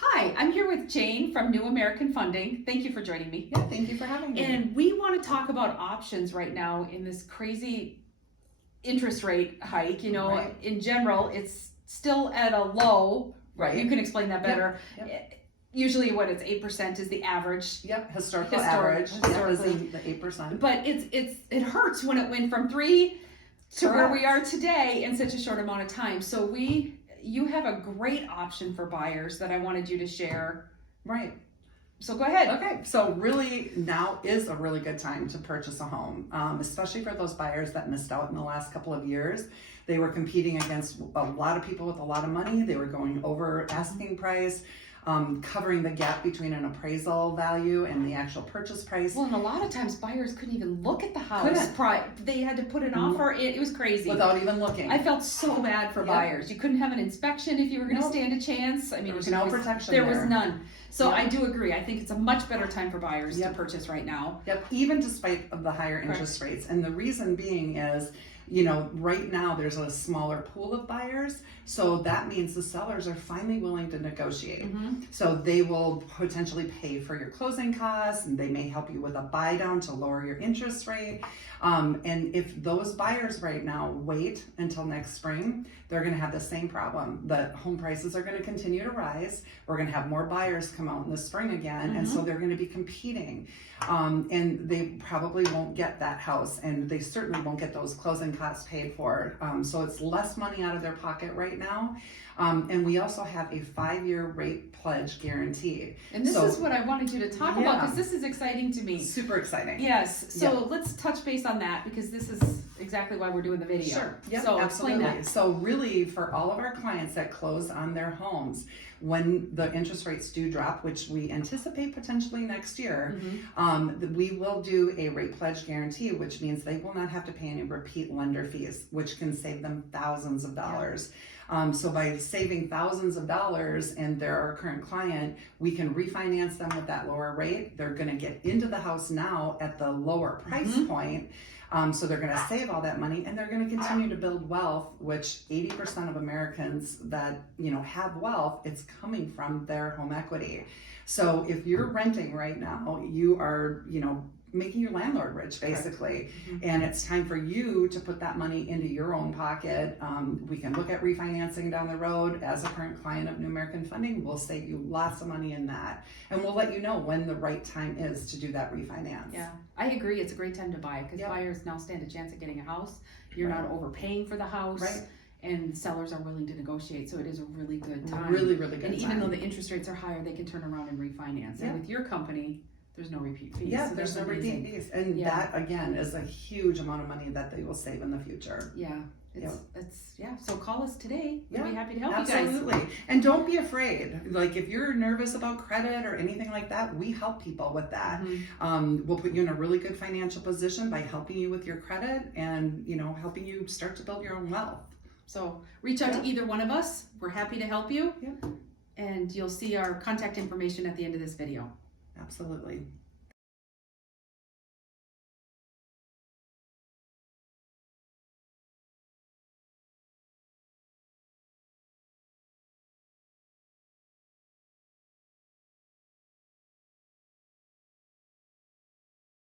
Hi, I'm here with Jane from New American Funding. Thank you for joining me. Yeah, thank you for having me. And we want to talk about options right now in this crazy interest rate hike. Right. In general, it's still at a low. Right. You can explain that better. Yep. Usually what it's 8% is the average. Yep, historical average. Historically. Yep, is the 8%. But it hurts when it went from 3 to where we are today in such a short amount of time. So you have a great option for buyers that I wanted you to share. Right. So go ahead. Okay, so really now is a really good time to purchase a home, especially for those buyers that missed out in the last couple of years. They were competing against a lot of people with a lot of money. They were going over asking price, covering the gap between an appraisal value and the actual purchase price. Well, and a lot of times buyers couldn't even look at the house. They had to put an offer. It was crazy. Without even looking. I felt so bad for buyers. You couldn't have an inspection if you were going to stand a chance. I mean, there was no protection there was none. So Yep. I do agree. I think it's a much better time for buyers to purchase right now. Yep, even despite of the higher interest rates. And the reason being is, right now there's a smaller pool of buyers. So that means the sellers are finally willing to negotiate. Mm-hmm. So they will potentially pay for your closing costs, and they may help you with a buy down to lower your interest rate. And if those buyers right now wait until next spring, they're going to have the same problem. The home prices are going to continue to rise. We're going to have more buyers come out in the spring again. And so they're going to be competing. And they probably won't get that house, and they certainly won't get those closing costs paid for. So it's less money out of their pocket right now. And we also have a 5-year rate pledge guarantee. And this is what I wanted you to talk about, because this is exciting to me. Super exciting. Yes. So let's touch base on that, because this is exactly why we're doing the video. Sure. Yep, so absolutely. Explain that. So really, for all of our clients that close on their homes, when the interest rates do drop, which we anticipate potentially next year, we will do a rate pledge guarantee, which means they will not have to pay any repeat lender fees, which can save them thousands of dollars. So by saving thousands of dollars and they're our current client, we can refinance them with that lower rate. They're going to get into the house now at the lower price point. So they're going to save all that money, and they're going to continue to build wealth, which 80% of Americans that, have wealth, it's coming from their home equity. So if you're renting right now, you are, making your landlord rich, basically. And it's time for you to put that money into your own pocket. We can look at refinancing down the road. As a current client of New American Funding, we'll save you lots of money in that. And we'll let you know when the right time is to do that refinance. Yeah, I agree. It's a great time to buy, because buyers now stand a chance at getting a house. You're not overpaying for the house. Right. And sellers are willing to negotiate, so it is a really good time. Really, really good time. And even though the interest rates are higher, they can turn around and refinance. And with your company, there's no repeat fees. Yeah, so there's no repeat fees. And that, again, is a huge amount of money that they will save in the future. Yeah. So call us today. We'll be happy to help absolutely. you guys. And don't be afraid. Like, if you're nervous about credit or anything like that, we help people with that. We'll put you in a really good financial position by helping you with your credit and, helping you start to build your own wealth. So reach out to either one of us. We're happy to help you. And you'll see our contact information at the end of this video. Absolutely.